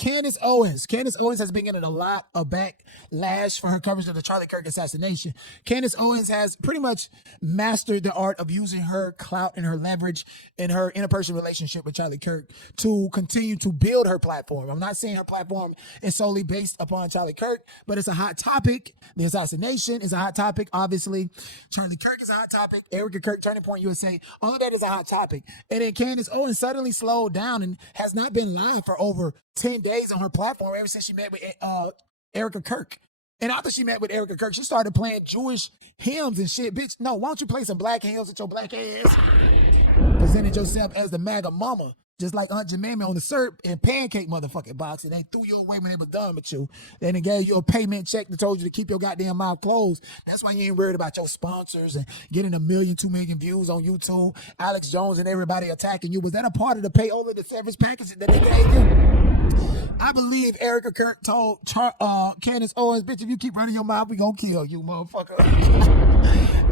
Candace Owens. Candace Owens has been getting a lot of backlash for her coverage of the Charlie Kirk assassination. Candace Owens has pretty much mastered the art of using her clout and her leverage in her interpersonal relationship with Charlie Kirk to continue to build her platform. I'm not saying her platform is solely based upon Charlie Kirk, but it's a hot topic. The assassination is a hot topic, obviously. Charlie Kirk is a hot topic. Erica Kirk, Turning Point USA, all of that is a hot topic. And then Candace Owens suddenly slowed down and has not been live for over 10 days on her platform ever since she met with Erica Kirk. And after she met with Erica Kirk, she started playing Jewish hymns and shit. Bitch, no, why don't you play some black hymns with your black ass? Presented yourself as the MAGA mama, just like Aunt Jemima on the syrup and pancake motherfucking box. And they threw you away when they was done with you. Then they gave you a payment check that told you to keep your goddamn mouth closed. That's why you ain't worried about your sponsors and getting 1 million, 2 million views on YouTube. Alex Jones and everybody attacking you. Was that a part of the payola, the service package that they gave you? I believe Erica Kirk told Candace Owens, bitch, if you keep running your mouth, we gonna kill you, motherfucker.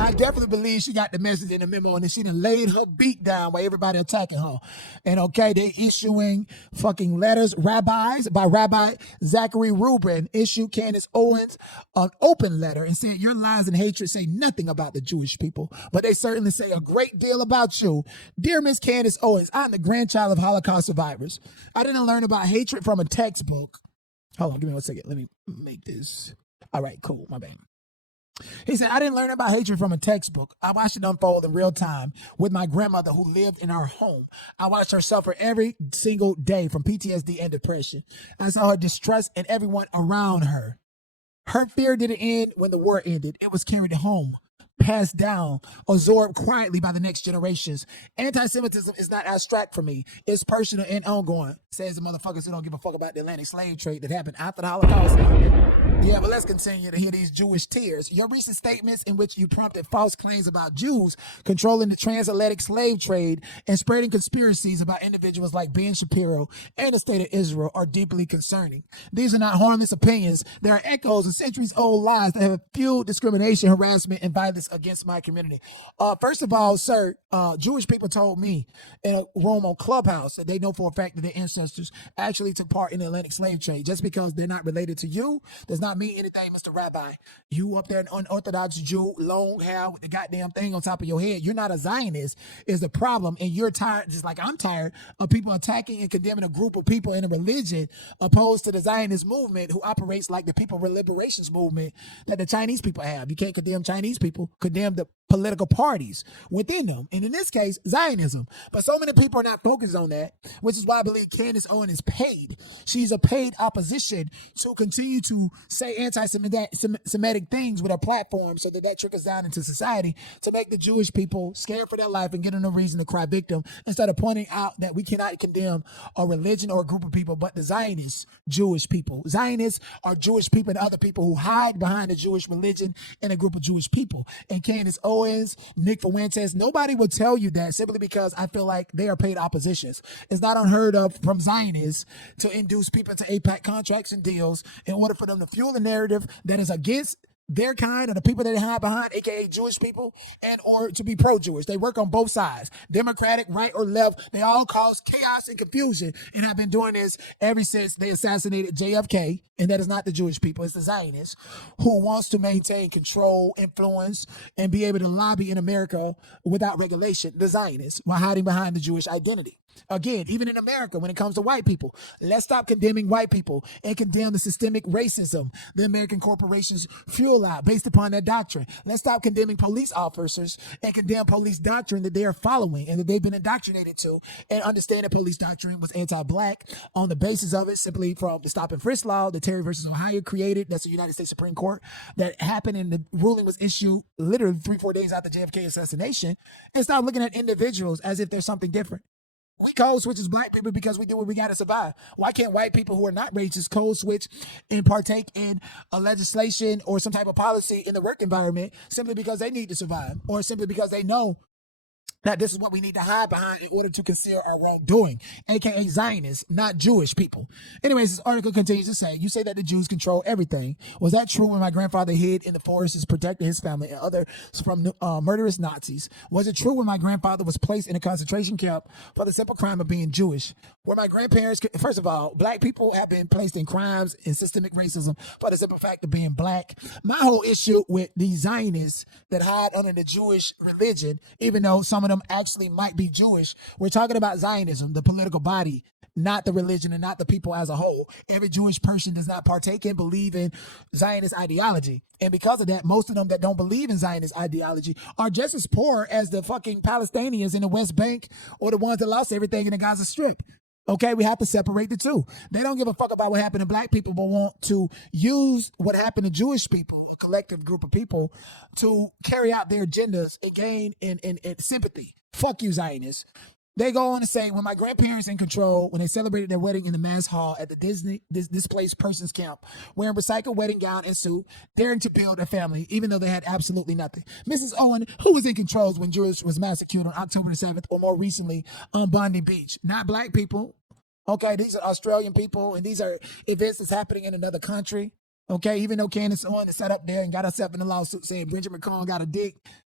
I definitely believe she got the message in the memo and then she done laid her beat down while everybody attacking her. And okay, they issuing fucking letters, rabbis, by Rabbi Zachary Rubin, issued Candace Owens an open letter and said, your lies and hatred say nothing about the Jewish people, but they certainly say a great deal about you. Dear Miss Candace Owens, I'm the grandchild of Holocaust survivors. I didn't learn about hatred from a textbook. Hold on, give me 1 second. Let me make this. All right, cool, my bad. He said, I didn't learn about hatred from a textbook. I watched it unfold in real time with my grandmother who lived in our home. I watched her suffer every single day from PTSD and depression. I saw her distrust in everyone around her. Her fear didn't end when the war ended. It was carried home, passed down, absorbed quietly by the next generations. Anti-Semitism is not abstract for me. It's personal and ongoing, says the motherfuckers who don't give a fuck about the Atlantic slave trade that happened after the Holocaust. Yeah, but let's continue to hear these Jewish tears. Your recent statements in which you prompted false claims about Jews controlling the transatlantic slave trade and spreading conspiracies about individuals like Ben Shapiro and the state of Israel are deeply concerning. These are not harmless opinions. They are echoes of centuries-old lies that have fueled discrimination, harassment, and violence against my community. First of all, sir, Jewish people told me in a room on Clubhouse that they know for a fact that their ancestors actually took part in the Atlantic slave trade. Just because they're not related to you does not mean anything, Mr. Rabbi. You up there, an unorthodox Jew, long hair with the goddamn thing on top of your head. You're not a Zionist is the problem. And you're tired, just like I'm tired, of people attacking and condemning a group of people in a religion opposed to the Zionist movement who operates like the People Liberations movement that the Chinese people have. You can't condemn Chinese people, condemn the political parties within them. And in this case, Zionism. But so many people are not focused on that, which is why I believe Candace Owens is paid. She's a paid opposition to continue to say anti-Semitic things with her platform so that trickles down into society to make the Jewish people scared for their life and get them a reason to cry victim instead of pointing out that we cannot condemn a religion or a group of people but the Zionist Jewish people. Zionists are Jewish people and other people who hide behind the Jewish religion and a group of Jewish people. And Candace Owens, Nick Fuentes, nobody will tell you that simply because I feel like they are paid oppositions. It's not unheard of from Zionists to induce people to APAC contracts and deals in order for them to fuel the narrative that is against their kind and the people that they hide behind, aka Jewish people, and or to be pro-Jewish. They work on both sides, Democratic, right or left. They all cause chaos and confusion, and have been doing this ever since they assassinated JFK. And that is not the Jewish people, it's the Zionists who wants to maintain control, influence, and be able to lobby in America without regulation. The Zionists, while hiding behind the Jewish identity. Again, even in America, when it comes to white people, let's stop condemning white people and condemn the systemic racism the American corporations fuel out based upon that doctrine. Let's stop condemning police officers and condemn police doctrine that they are following and that they've been indoctrinated to, and understand that police doctrine was anti-black on the basis of it simply from the stop and frisk law that Terry versus Ohio created. That's the United States Supreme Court that happened, and the ruling was issued literally 3-4 days after JFK assassination. And stop looking at individuals as if there's something different. We code switch as black people because we do what we got to survive. Why can't white people who are not racist code switch and partake in a legislation or some type of policy in the work environment simply because they need to survive, or simply because they know That this is what we need to hide behind in order to conceal our wrongdoing, aka Zionists, not Jewish people. Anyways, this article continues to say, you say that the Jews control everything. Was that true when my grandfather hid in the forests protecting his family and others from murderous Nazis? Was it true when my grandfather was placed in a concentration camp for the simple crime of being Jewish? Were my grandparents, first of all, black people have been placed in crimes and systemic racism for the simple fact of being black. My whole issue with these Zionists that hide under the Jewish religion, even though some of them actually might be Jewish, we're talking about Zionism, the political body, not the religion and not the people as a whole. Every Jewish person does not partake in, believe in Zionist ideology. And because of that, most of them that don't believe in Zionist ideology are just as poor as the fucking Palestinians in the West Bank or the ones that lost everything in the Gaza Strip. Okay, we have to separate the two. They don't give a fuck about what happened to black people, but want to use what happened to Jewish people, a collective group of people, to carry out their agendas and gain in sympathy. Fuck you, Zionists. They go on to say, when my grandparents in control, when they celebrated their wedding in the mass hall at the displaced persons camp, wearing recycled wedding gown and suit, daring to build a family, even though they had absolutely nothing. Mrs. Owen, who was in control when Jewish was massacred on October the 7th, or more recently on Bondi Beach? Not black people. Okay, these are Australian people, and these are events that's happening in another country. Okay, even though Candace Owens sat up there and got herself in a lawsuit saying Benjamin Cohen got a dick,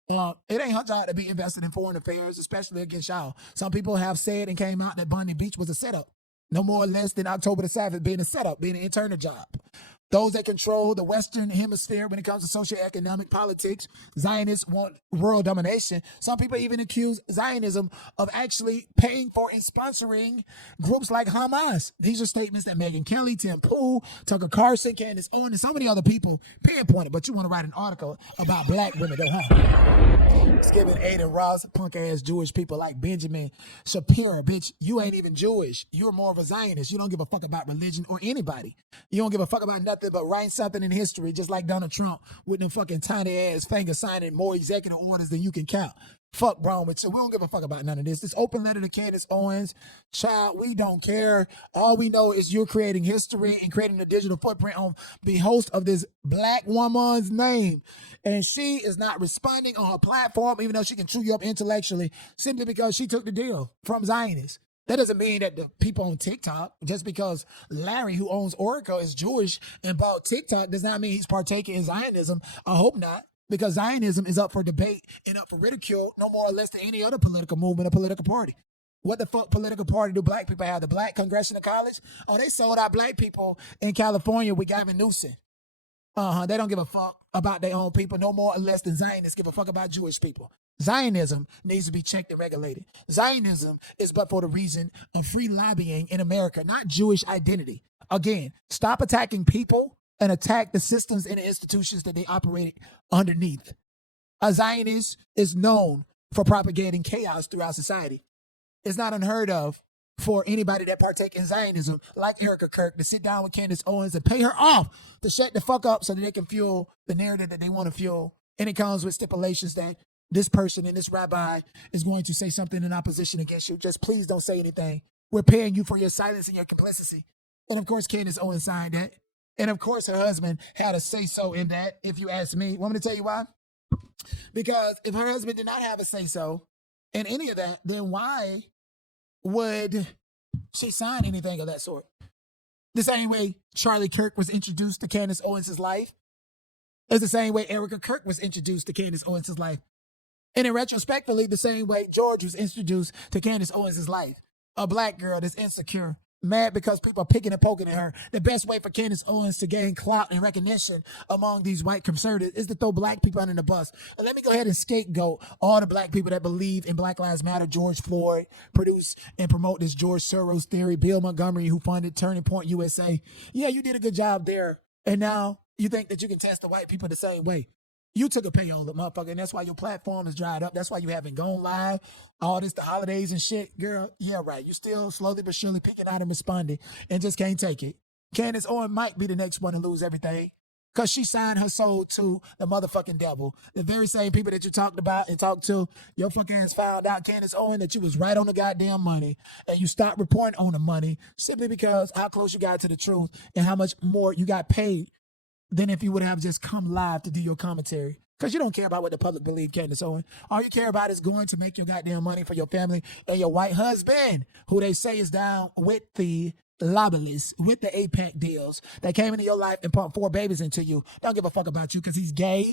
it ain't her job to be invested in foreign affairs, especially against y'all. Some people have said and came out that Bondi Beach was a setup. No more or less than October the 7th being a setup, being an internal job. Those that control the Western hemisphere when it comes to socioeconomic politics, Zionists want world domination. Some people even accuse Zionism of actually paying for and sponsoring groups like Hamas. These are statements that Megyn Kelly, Tim Pool, Tucker Carlson, Candace Owens, and so many other people pinpointed. But you want to write an article about black women, don't have. It's giving Aiden Ross, punk-ass Jewish people like Benjamin Shapiro. Bitch, you ain't even Jewish. You're more of a Zionist. You don't give a fuck about religion or anybody. You don't give a fuck about nothing but writing something in history, just like Donald Trump with them fucking tiny ass finger signing more executive orders than you can count. Fuck wrong with you. We don't give a fuck about none of this. This open letter to Candace Owens, child, we don't care. All we know is you're creating history and creating a digital footprint on the host of this black woman's name. And she is not responding on her platform, even though she can chew you up intellectually, simply because she took the deal from Zionists. That doesn't mean that the people on TikTok, just because Larry, who owns Oracle, is Jewish and bought TikTok, does not mean he's partaking in Zionism. I hope not, because Zionism is up for debate and up for ridicule, no more or less than any other political movement or political party. What the fuck political party do black people have? The Black Congressional College? Oh, they sold out black people in California with Gavin Newsom. They don't give a fuck about their own people, no more or less than Zionists give a fuck about Jewish people. Zionism needs to be checked and regulated. Zionism is but for the reason of free lobbying in America, not Jewish identity. Again, stop attacking people and attack the systems and the institutions that they operate underneath. A Zionist is known for propagating chaos throughout society. It's not unheard of for anybody that partake in Zionism, like Erica Kirk, to sit down with Candace Owens and pay her off to shut the fuck up so that they can fuel the narrative that they want to fuel. And it comes with stipulations that this person and this rabbi is going to say something in opposition against you. Just please don't say anything. We're paying you for your silence and your complicity. And of course, Candace Owens signed that. And of course, her husband had a say-so in that, if you ask me. Want me to tell you why? Because if her husband did not have a say-so in any of that, then why would she sign anything of that sort? The same way Charlie Kirk was introduced to Candace Owens' life is the same way Erica Kirk was introduced to Candace Owens' life. And in retrospectively, the same way George was introduced to Candace Owens' life. A black girl that's insecure, mad because people are picking and poking at her. The best way for Candace Owens to gain clout and recognition among these white conservatives is to throw black people under the bus. And let me go ahead and scapegoat all the black people that believe in Black Lives Matter, George Floyd, produce and promote this George Soros theory, Bill Montgomery, who funded Turning Point USA. Yeah, you did a good job there. And now you think that you can test the white people the same way. You took a payola, motherfucker, and that's why your platform is dried up. That's why you haven't gone live, all this, the holidays and shit. Girl, yeah, right. You still slowly but surely picking out and responding and just can't take it. Candace Owens might be the next one to lose everything because she signed her soul to the motherfucking devil. The very same people that you talked about and talked to, your fucking ass found out, Candace Owens, that you was right on the goddamn money and you stopped reporting on the money simply because how close you got to the truth and how much more you got paid than if you would have just come live to do your commentary. Because you don't care about what the public believe, Candace Owens. All you care about is going to make your goddamn money for your family and your white husband, who they say is down with the lobbyists, with the APAC deals that came into your life and pumped 4 babies into you. Don't give a fuck about you because he's gay.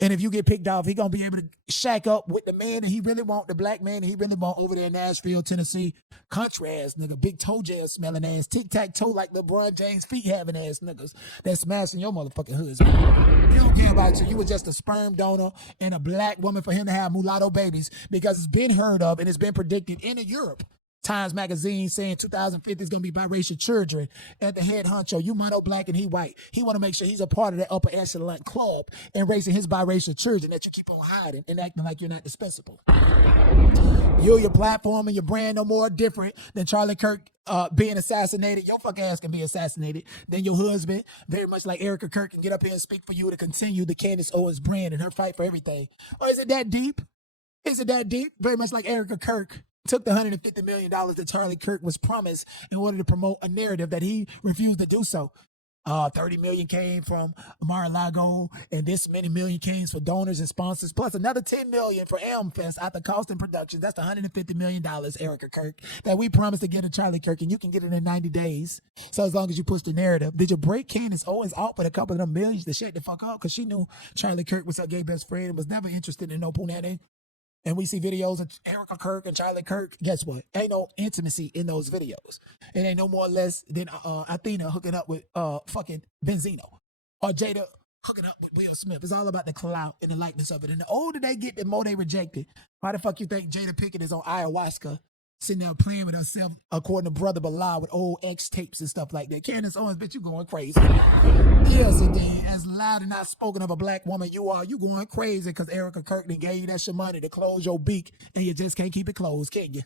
And if you get picked off, he gonna be able to shack up with the man that he really want, the black man that he really want over there in Nashville, Tennessee. Country ass nigga, big toe gel smelling ass, tic-tac-toe like LeBron James feet having ass niggas that smashing your motherfucking husband. He don't care about you. You were just a sperm donor and a black woman for him to have mulatto babies because it's been heard of and it's been predicted in Europe. Times magazine saying 2050 is going to be biracial children at the head honcho. You mono black and he white. He want to make sure he's a part of that upper echelon club and raising his biracial children that you keep on hiding and acting like you're not dispensable. You, your platform, and your brand no more different than Charlie Kirk being assassinated. Your fucking ass can be assassinated. Then your husband, very much like Erica Kirk, can get up here and speak for you to continue the Candace Owens brand and her fight for everything. Or is it that deep? Is it that deep? Very much like Erica Kirk took the $150 million that Charlie Kirk was promised in order to promote a narrative that he refused to do so. 30 million came from Mar-a-Lago, and this many million came for donors and sponsors, plus another 10 million for Elmfest out the Costin Productions. That's the $150 million, Erica Kirk, that we promised to get to Charlie Kirk, and you can get it in 90 days. So as long as you push the narrative. Did you break Candace Owens off with a couple of them millions to shake the fuck up? Because she knew Charlie Kirk was her gay best friend and was never interested in no punani. And we see videos of Erica Kirk and Charlie Kirk. Guess what? Ain't no intimacy in those videos. It ain't no more or less than Athena hooking up with fucking Benzino or Jada hooking up with Will Smith. It's all about the clout and the likeness of it. And the older they get, the more they reject it. Why the fuck you think Jada Pinkett is on ayahuasca, sitting there playing with herself, according to Brother Bilal, with old X tapes and stuff like that? Candace Owens, bitch, you going crazy. Yes, indeed. As loud and outspoken of a black woman you are, you going crazy because Erica Kirk gave you that shit money to close your beak, and you just can't keep it closed, can you?